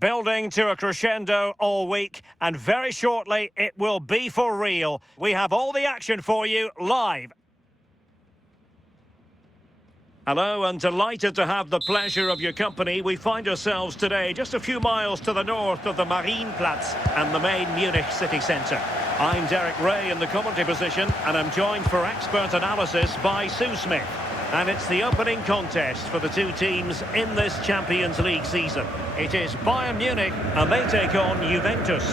Building to a crescendo all week, and very shortly it will be for real. We have all the action for you live. Hello, and delighted to have the pleasure of your company. We find ourselves today just a few miles to the north of the Marienplatz and the main Munich city centre. I'm Derek Ray in the commentary position, and I'm joined for expert analysis by Sue Smith. And it's the opening contest for the two teams in this Champions League season. It is Bayern Munich, and they take on Juventus.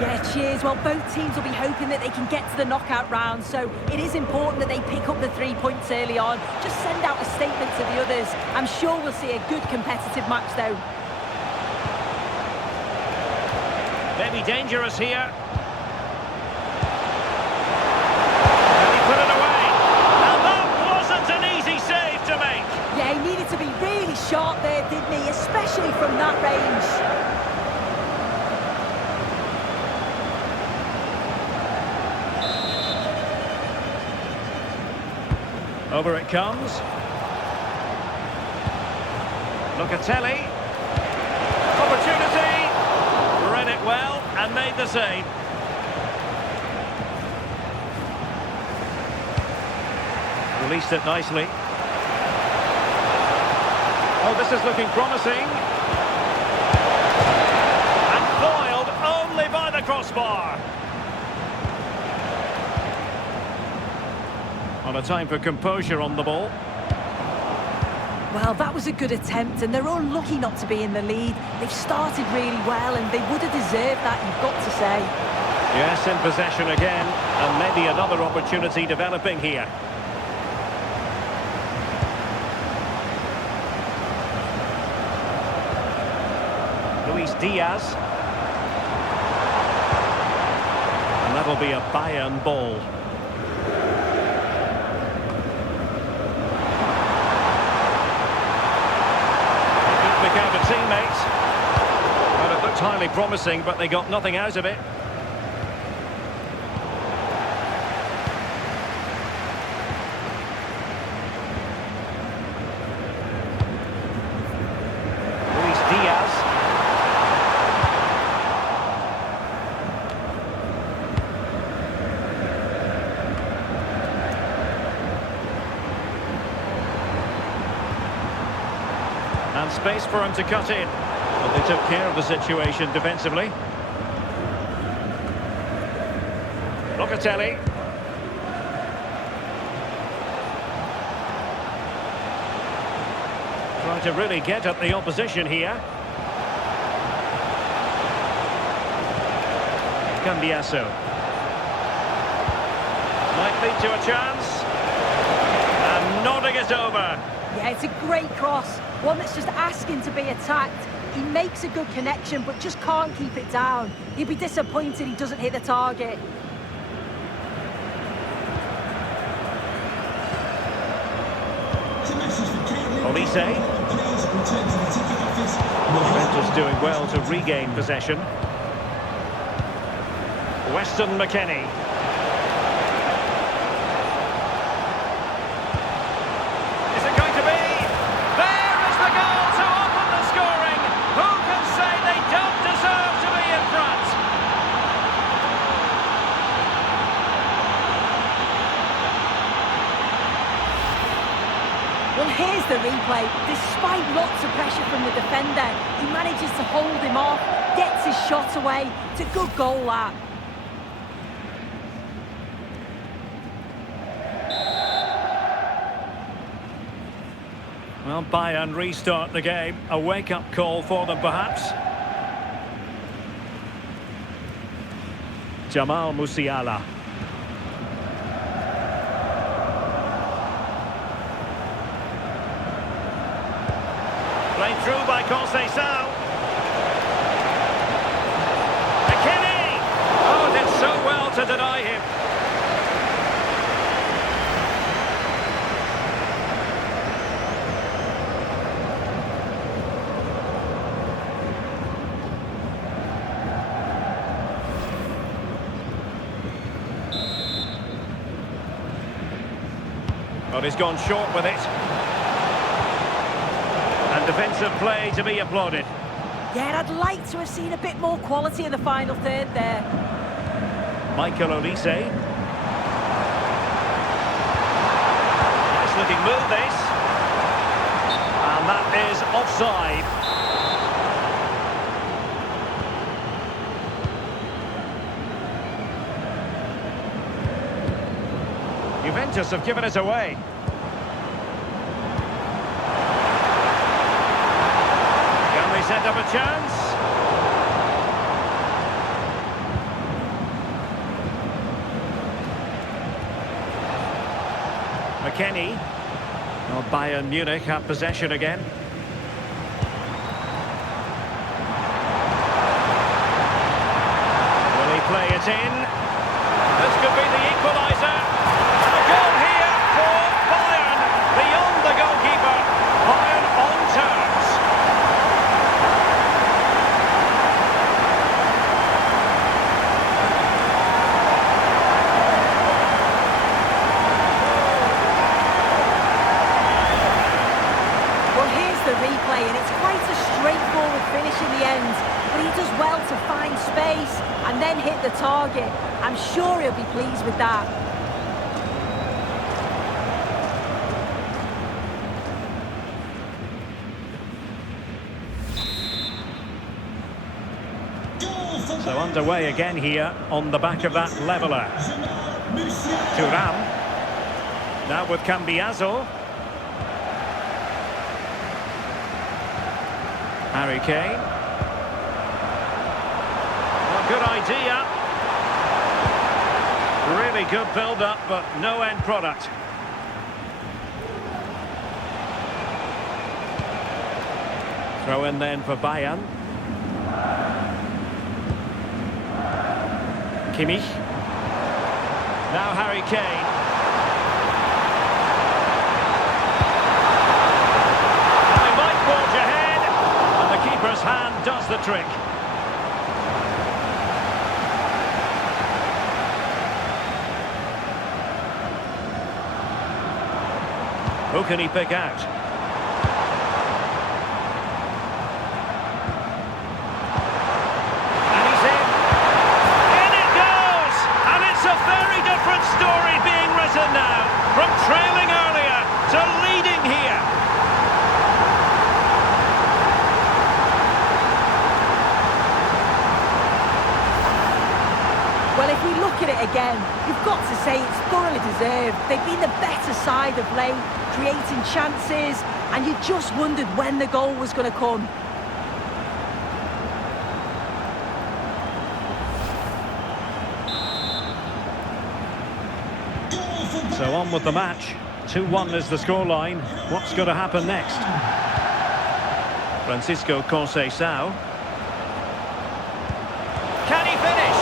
Yeah, cheers. Well, both teams will be hoping that they can get to the knockout round, so it is important that they pick up the 3 points early on. Just send out a statement to the others. I'm sure we'll see a good competitive match, though. Maybe dangerous here. And he put it away. And that wasn't an easy save to make. Yeah, he needed to be really sharp there, didn't he? Especially from that range. Over it comes. Locatelli. Opportunity. Read it well and made the save. Released it nicely. Oh, this is looking promising. And foiled only by the crossbar. On a time for composure on the ball. Well, that was a good attempt, and they're unlucky not to be in the lead. They've started really well, and they would have deserved that, you've got to say. Yes, in possession again, and maybe another opportunity developing here. Luis Diaz. And that'll be a Bayern ball. Out a teammate. Well, it looked highly promising, but they got nothing out of it. Luis Diaz. And space for him to cut in. But they took care of the situation defensively. Locatelli. Trying to really get at the opposition here. Cambiasso. Might lead to a chance. And nodding it over. Yeah, it's a great cross. One that's just asking to be attacked. He makes a good connection, but just can't keep it down. He'd be disappointed he doesn't hit the target. Olise. Juventus doing well to regain possession. Weston McKennie. Well, here's the replay. Despite lots of pressure from the defender, he manages to hold him off, gets his shot away. It's a good goal, that. Well, Bayern restart the game. A wake-up call for them, perhaps. Jamal Musiala. Played through by Conceição. McKennie! Oh, did so well to deny him. But he's gone short with it. And defensive play to be applauded. Yeah, and I'd like to have seen a bit more quality in the final third there. Michael Olise. Nice looking move, this. And that is offside. Juventus have given it away. Can they set up a chance? McKennie. Well, Bayern Munich have possession again. Will he play it in? This could be the equaliser. And a goal here for Bayern. Beyond the goalkeeper. Bayern on terms. Well, here's the replay, and it's quite a straightforward finish in the end. But he does well to find space and then hit the target. I'm sure he'll be pleased with that. So underway again here on the back of that leveller. Thuram. Now with Cambiaso. Harry Kane. Well, good idea. Really good build-up, but no end product. Throw in then for Bayern. Kimmich. Now Harry Kane. Now he might forge ahead, and the keeper's hand does the trick. Who can he pick out? And he's in. In it goes! And it's a very different story being written now. From trailing earlier to leading here. Well, if we look at it again, you've got to say it's thoroughly deserved. They've been the better side of late, creating chances, and you just wondered when the goal was going to come. So on with the match. 2-1 is the scoreline. What's going to happen next? Francisco Conceição. Can he finish?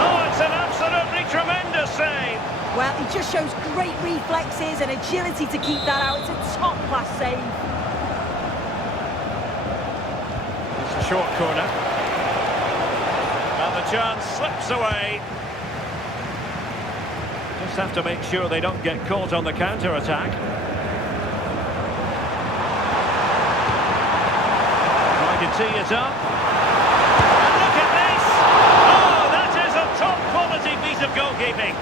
Oh, it's an absolutely tremendous save. Well, he just shows great reflexes and agility to keep that out. It's a top-class save. It's a short corner. And the chance slips away. Just have to make sure they don't get caught on the counter-attack. Trying to tee it up. And look at this! Oh, that is a top-quality piece of goalkeeping.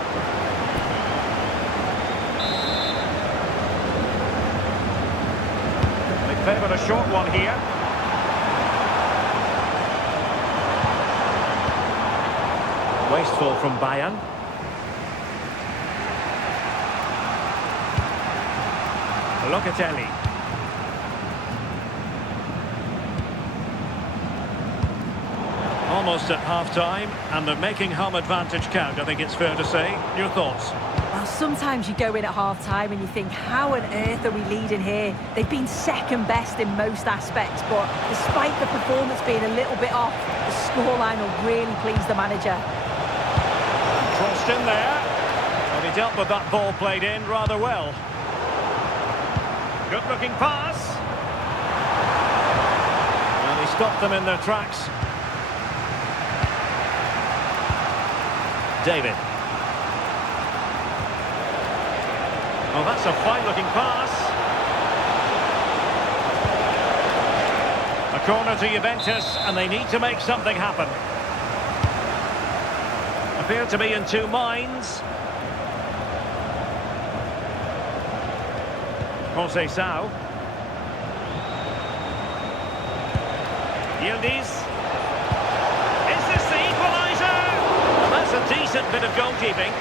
They favour a short one here. Wasteful from Bayern. Locatelli. Almost at half-time, and they're making home advantage count, I think it's fair to say. Your thoughts? Well, sometimes you go in at half-time and you think, how on earth are we leading here? They've been second best in most aspects, but despite the performance being a little bit off, the scoreline will really please the manager. Crossed in there. And he dealt with that ball played in rather well. Good looking pass. And he stopped them in their tracks. David. Oh, that's a fine looking pass. A Corner to Juventus, and they need to make something happen. Appear to be in two minds. Conceição. Yildiz. Is this the equaliser? Well, that's a decent bit of goalkeeping.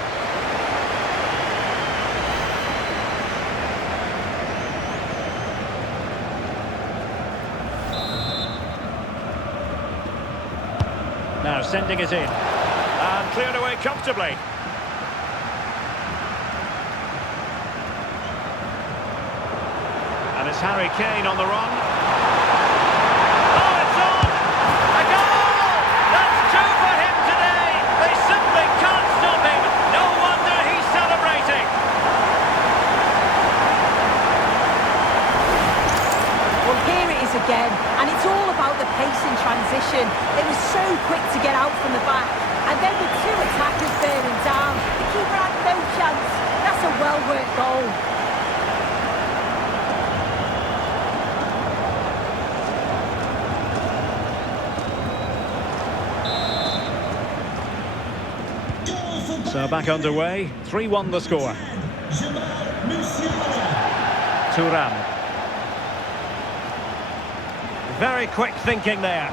Now sending it in. And cleared away comfortably. And it's Harry Kane on the run. Oh, it's on! A goal! That's two for him today! They simply can't stop him! No wonder he's celebrating! Well, here it is again, and it's all about the pace in transition. They were so quick to get out from the back, and then with two attackers bearing down, the keeper had no chance. That's a well-worked goal. So back underway, 3-1 the score. Thuram. Very quick thinking there.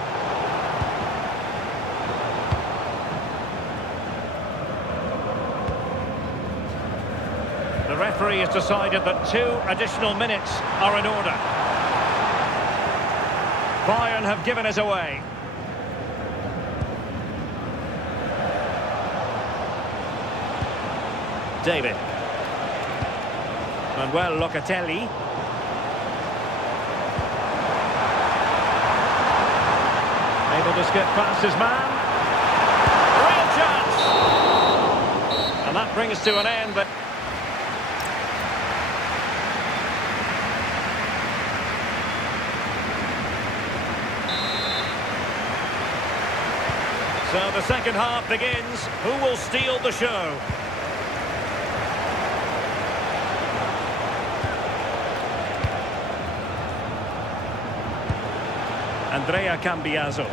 The referee has decided that 2 additional minutes are in order. Bayern have given it away. David. Manuel Locatelli. Able to skip past his man. Real chance! And that brings to an end the... So the second half begins. Who will steal the show? Andrea Cambiaso.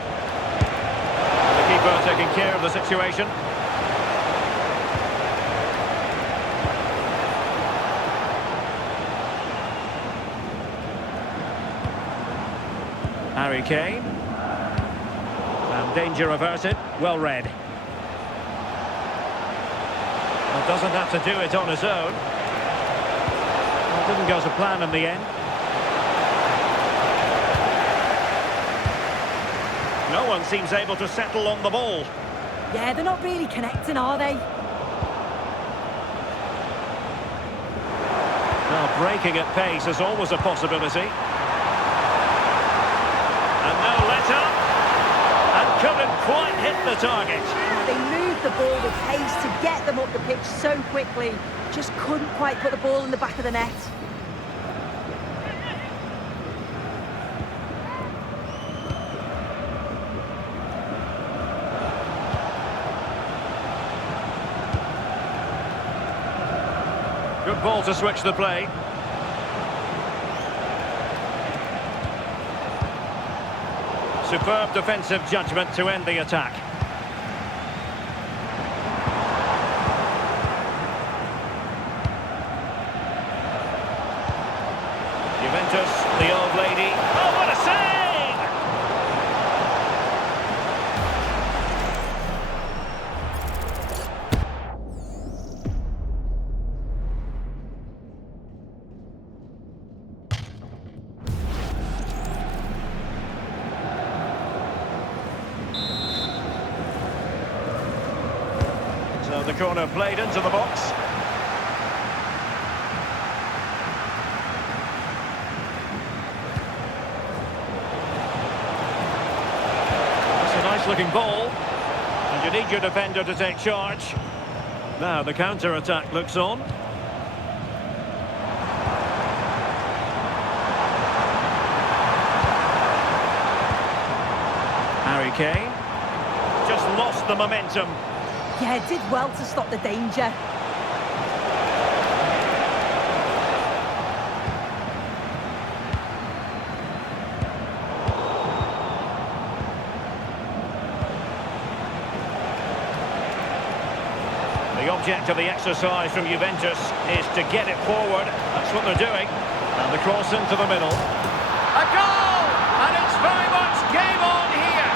The keeper taking care of the situation. Harry Kane. And danger averted. Well read. Well, doesn't have to do it on his own. Well, didn't go to plan in the end. No one seems able to settle on the ball. Yeah, they're not really connecting, are they? Well, breaking at pace is always a possibility. And no let-up. And couldn't quite hit the target. They moved the ball with pace to get them up the pitch so quickly. Just couldn't quite put the ball in the back of the net. Good ball to switch the play. Superb defensive judgment to end the attack. Juventus, the old lady. Oh, what a save! So the corner played into the box. That's a nice looking ball. And you need your defender to take charge. Now the counter-attack looks on. Harry Kane. Just lost the momentum. Yeah, did well to stop the danger. The object of the exercise from Juventus is to get it forward. That's what they're doing. And the cross into the middle. A goal! And it's very much game on here.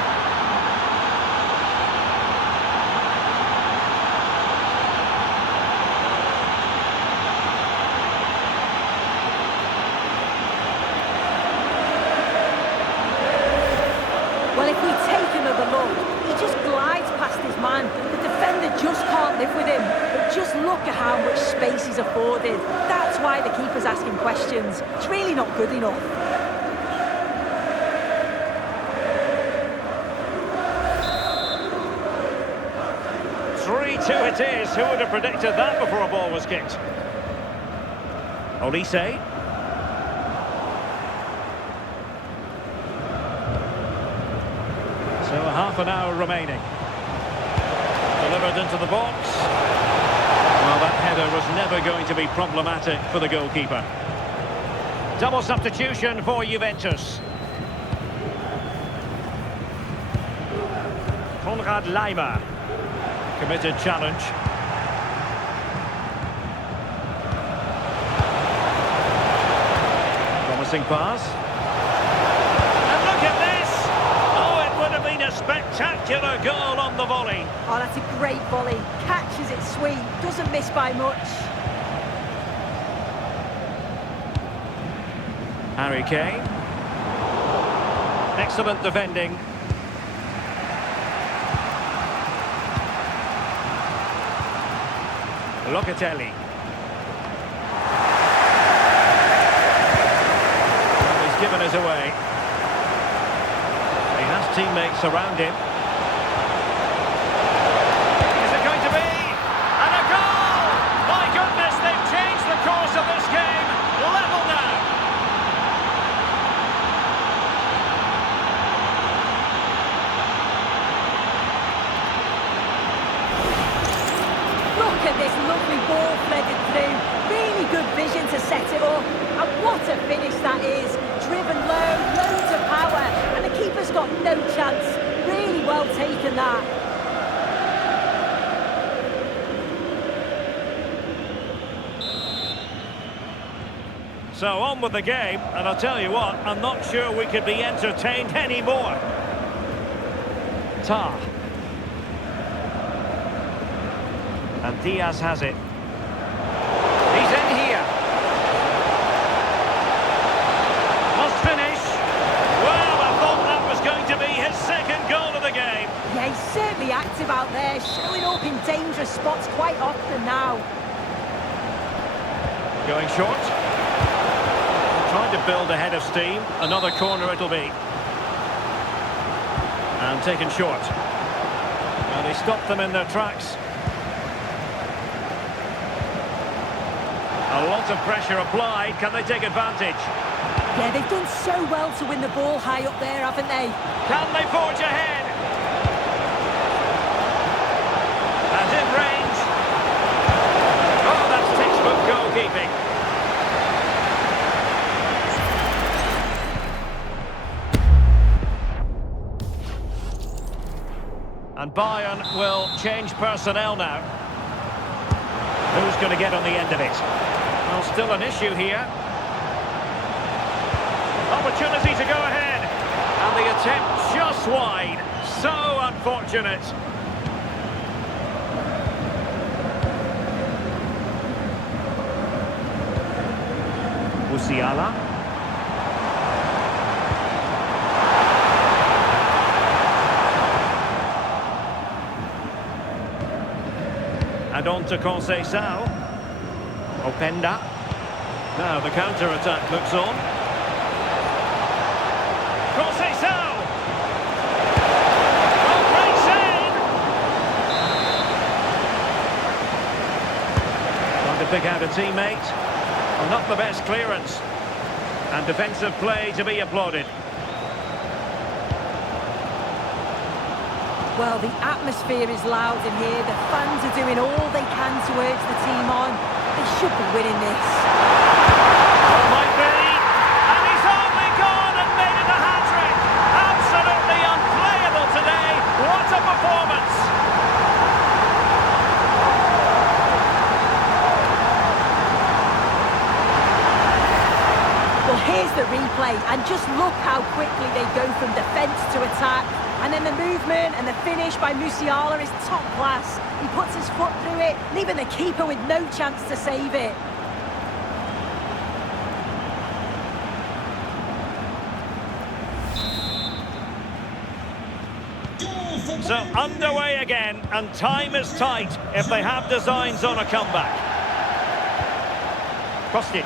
Well, if we take another look, he just glides past his man. The defender just can't live with him. But just look at how much space he's afforded. That's why the keeper's asking questions. It's really not good enough. Two it is. Who would have predicted that before a ball was kicked? Olise. So a half an hour remaining. Delivered into the box. Well, that header was never going to be problematic for the goalkeeper. Double substitution for Juventus. Konrad Laimer. Committed challenge. Promising pass. And look at this! Oh, it would have been a spectacular goal on the volley. Oh, that's a great volley. Catches it sweet. Doesn't miss by much. Harry Kane. Excellent defending. Locatelli. Well, he's given us away. He has teammates around him. Is it going to be? And a goal! My goodness, they've changed the course of this game. Level now. Look at this lovely ball threaded through. Really good vision to set it up. And what a finish that is. Driven low, loads of power. And the keeper's got no chance. Really well taken that. So on with the game, and I'll tell you what, I'm not sure we could be entertained anymore. Tar. And Diaz has it. He's in here. Must finish. Well, I thought that was going to be his second goal of the game. Yeah, he's certainly active out there, showing up in dangerous spots quite often now. Going short. Trying to build a head of steam. Another corner it'll be. And taken short. And he stopped them in their tracks. A lot of pressure applied. Can they take advantage? Yeah, they've done so well to win the ball high up there, haven't they? Can they forge ahead? And in range. Oh, that's textbook goalkeeping. And Bayern will change personnel now. Who's going to get on the end of it? Well, still an issue here. Opportunity to go ahead. And the attempt just wide. So unfortunate. Musiala. And on to Conceição. Openda. Now the counter-attack looks on. Conceição! Oh, great save! Trying to pick out a teammate. Well, not the best clearance. And defensive play to be applauded. Well, the atmosphere is loud in here. The fans are doing all they can to urge the team on. They should be winning this. Might be. And he's only gone and made it a hat-trick. Absolutely unplayable today. What a performance. Look how quickly they go from defence to attack. And then the movement and the finish by Musiala is top class. He puts his foot through it, leaving the keeper with no chance to save it. So underway again, and time is tight if they have designs on a comeback. Kostic.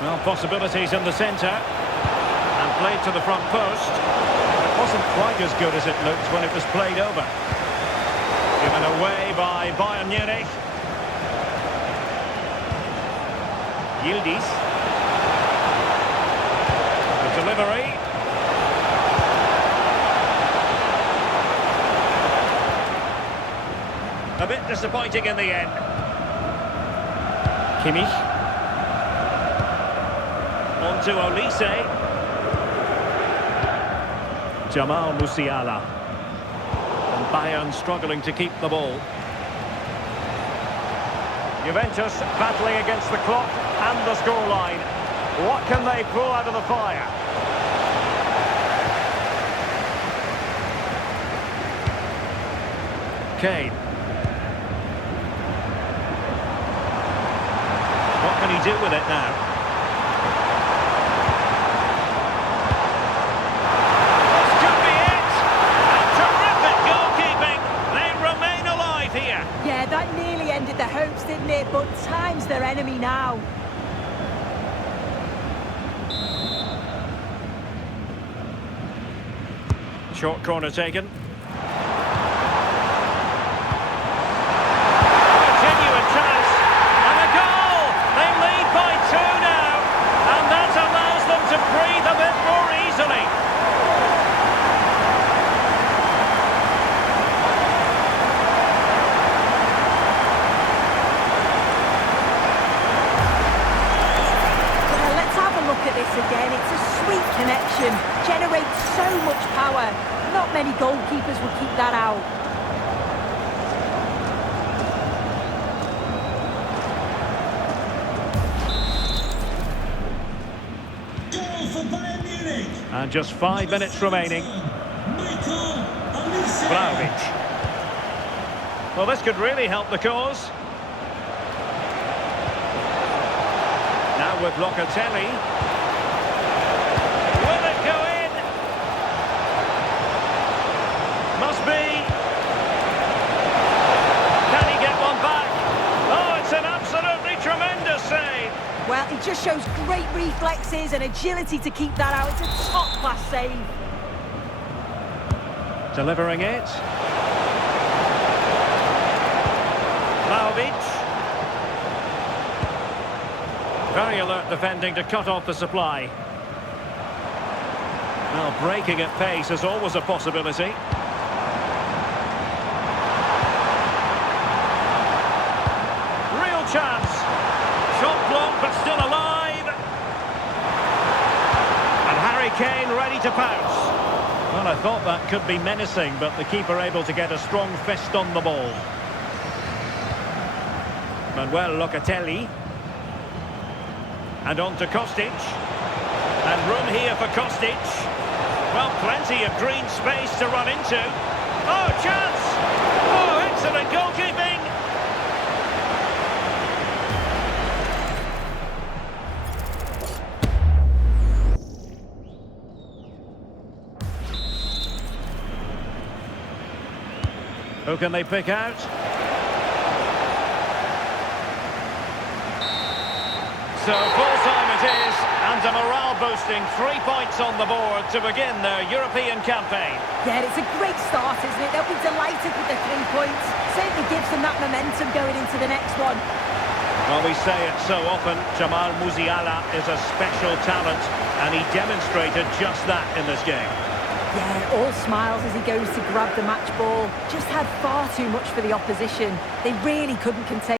Well, possibilities in the centre. And played to the front post. It wasn't quite as good as it looked when it was played over. Given away by Bayern Munich. Yildiz. The delivery. A bit disappointing in the end. Kimmich. On to Olise. Jamal Musiala. And Bayern struggling to keep the ball. Juventus battling against the clock and the scoreline. What can they pull out of the fire? Kane. What can he do with it now? This could be it! And terrific goalkeeping! They remain alive here. Yeah, that nearly ended the hopes, didn't it? But time's their enemy now. Short corner taken. Again, it's a sweet connection, generates so much power. Not many goalkeepers will keep that out. Goal for Bayern Munich. And just 5 minutes remaining. Vlahovic. Well, this could really help the cause. Now with Locatelli. Must be. Can he get one back? Oh, it's an absolutely tremendous save. Well, it just shows great reflexes and agility to keep that out. It's a top-class save. Delivering it. Vlahovic. Very alert defending to cut off the supply. Well, breaking at pace is always a possibility. Chance. Shot blocked, but still alive. And Harry Kane ready to pounce. Well, I thought that could be menacing, but the keeper able to get a strong fist on the ball. Manuel Locatelli. And on to Kostic. And room here for Kostic. Well, plenty of green space to run into. Oh, chance! Oh, excellent goalkeeping! Who can they pick out? So full time it is, and a morale-boosting 3 points on the board to begin their European campaign. Yeah, it's a great start, isn't it? They'll be delighted with the 3 points. Certainly gives them that momentum going into the next one. Well, we say it so often, Jamal Musiala is a special talent, and he demonstrated just that in this game. Yeah, all smiles as he goes to grab the match ball. Just had far too much for the opposition. They really couldn't contain